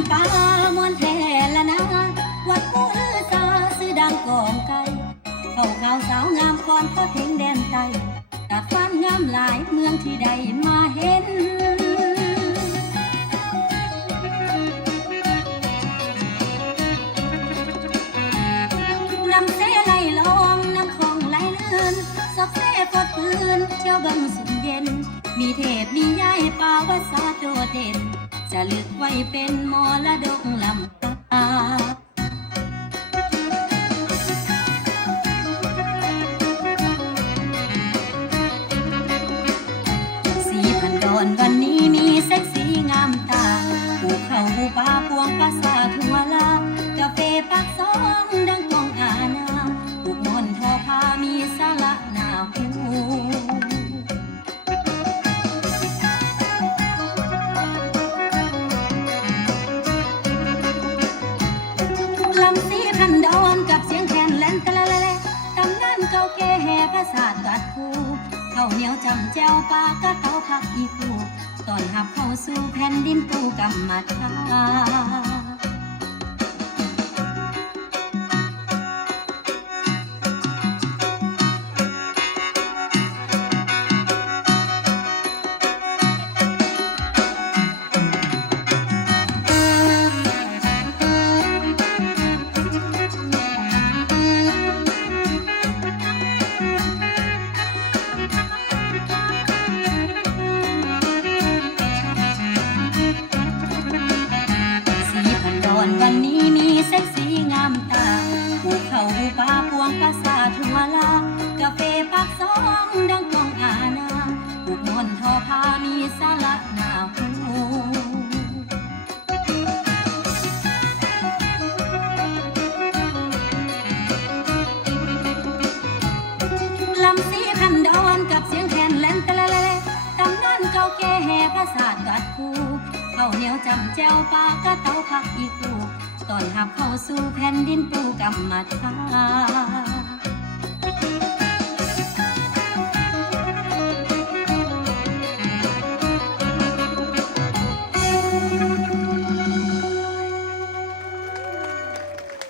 ำปามวนแท้ละนะวัดผู้ลือซาซื้อดังกองไก่เข้าข่าวสาวงามก่อนพ่อเพลงแดนไตตัดฟ้านงามหลายเมืองที่ใดมาเห็นนำเสไหลลองนำของไหลลื่นสับเสปดปืนเที่ยวบังสุดเย็นมีเทพมียายป่าวาสาโดดเด่นจะลึกไว้เป็นมรดกลำตาสีพันดอนวันนี้มีเซ็กสีงามตาภูเขาภูป่าพวงภาษาทั่วลากาเฟปักซองดังกองอาณาผูกมนทอผ้ามีสาระหน้าหูลำสีพันดอนกับเสียงแคนแลนตะละละตำนานเก่าแก่แห่พระศาสตร์กัดคู่ข้าวเหนียวจำแจวปลากะเต้าผักอีกูตอนหับเข้าสู่แผ่นดินปูกำมัดคาวันนี้มีเซ็กสีงามตาภูเขาภูป่าพวงภาษาทั่วลากาเฟปักซองดังกองอาณาผูกมนทอผ้ามีสาระหน้าหูลำสีพันดอนกับเสียงแคนแลนตะละละตำนานเก่าแก่แห่พระศาสตร์กัดคู่ข้าวเหนียวจำแจวปลากะเต้าผักอีกูตอนหับเข้าสู่แผ่นดินปูกำมัดคา